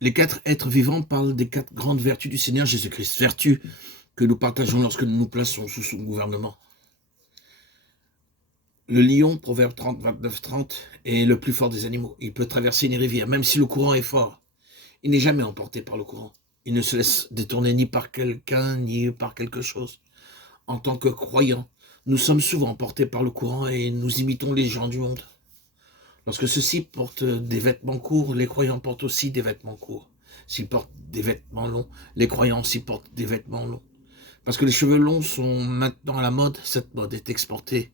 Les 4 êtres vivants parlent des 4 grandes vertus du Seigneur Jésus-Christ, vertus que nous partageons lorsque nous nous plaçons sous son gouvernement. Le lion, Proverbe 30, 29, 30, est le plus fort des animaux. Il peut traverser une rivière, même si le courant est fort. Il n'est jamais emporté par le courant. Il ne se laisse détourner ni par quelqu'un, ni par quelque chose. En tant que croyants, nous sommes souvent emportés par le courant et nous imitons les gens du monde. Lorsque ceux-ci portent des vêtements courts, les croyants portent aussi des vêtements courts. S'ils portent des vêtements longs, les croyants aussi portent des vêtements longs. Parce que les cheveux longs sont maintenant à la mode, cette mode est exportée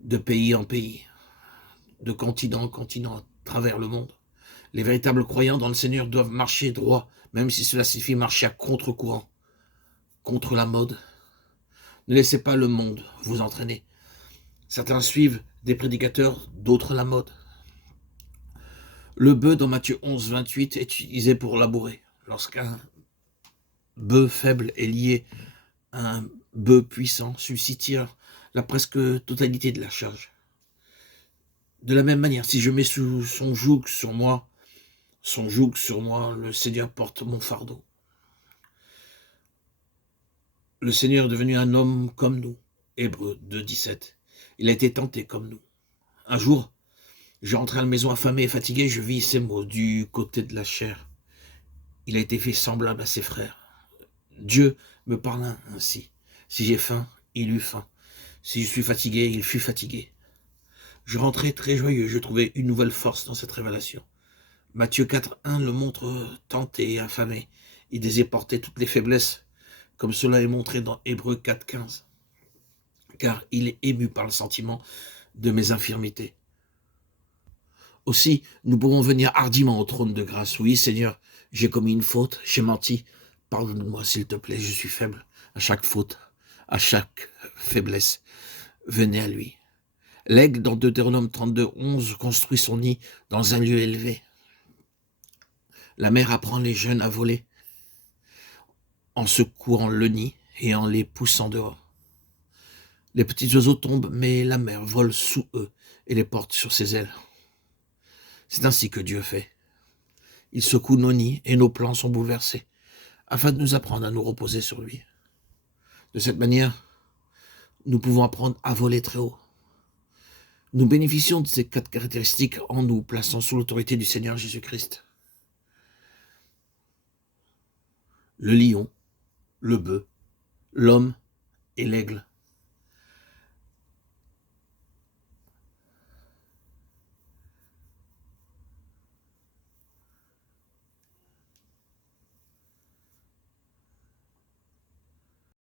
de pays en pays, de continent en continent, à travers le monde. Les véritables croyants dans le Seigneur doivent marcher droit, même si cela signifie marcher à contre-courant, contre la mode. Ne laissez pas le monde vous entraîner. Certains suivent des prédicateurs, d'autres la mode. Le bœuf dans Matthieu 11, 28 est utilisé pour labourer. Lorsqu'un bœuf faible est lié à un bœuf puissant, celui-ci tire la presque totalité de la charge. De la même manière, si je mets son joug sur moi, le Seigneur porte mon fardeau. Le Seigneur est devenu un homme comme nous. Hébreux 2, 17. Il a été tenté comme nous. Un jour, je rentrais à la maison affamé et fatigué, je vis ces mots du côté de la chair. Il a été fait semblable à ses frères. Dieu me parla ainsi. Si j'ai faim, il eut faim. Si je suis fatigué, il fut fatigué. Je rentrais très joyeux, je trouvais une nouvelle force dans cette révélation. Matthieu 4, 1 le montre tenté et affamé. Il désire porter toutes les faiblesses, comme cela est montré dans Hébreux 4, 15. Car il est ému par le sentiment de mes infirmités. Aussi, nous pouvons venir hardiment au trône de grâce. Oui, Seigneur, j'ai commis une faute, j'ai menti. Pardonne-moi, s'il te plaît, je suis faible. À chaque faute, à chaque faiblesse, venez à lui. L'aigle, dans Deutéronome 32, 11, construit son nid dans un lieu élevé. La mère apprend les jeunes à voler en secouant le nid et en les poussant dehors. Les petits oiseaux tombent, mais la mère vole sous eux et les porte sur ses ailes. C'est ainsi que Dieu fait. Il secoue nos nids et nos plans sont bouleversés, afin de nous apprendre à nous reposer sur lui. De cette manière, nous pouvons apprendre à voler très haut. Nous bénéficions de ces 4 caractéristiques en nous plaçant sous l'autorité du Seigneur Jésus-Christ. Le lion, le bœuf, l'homme et l'aigle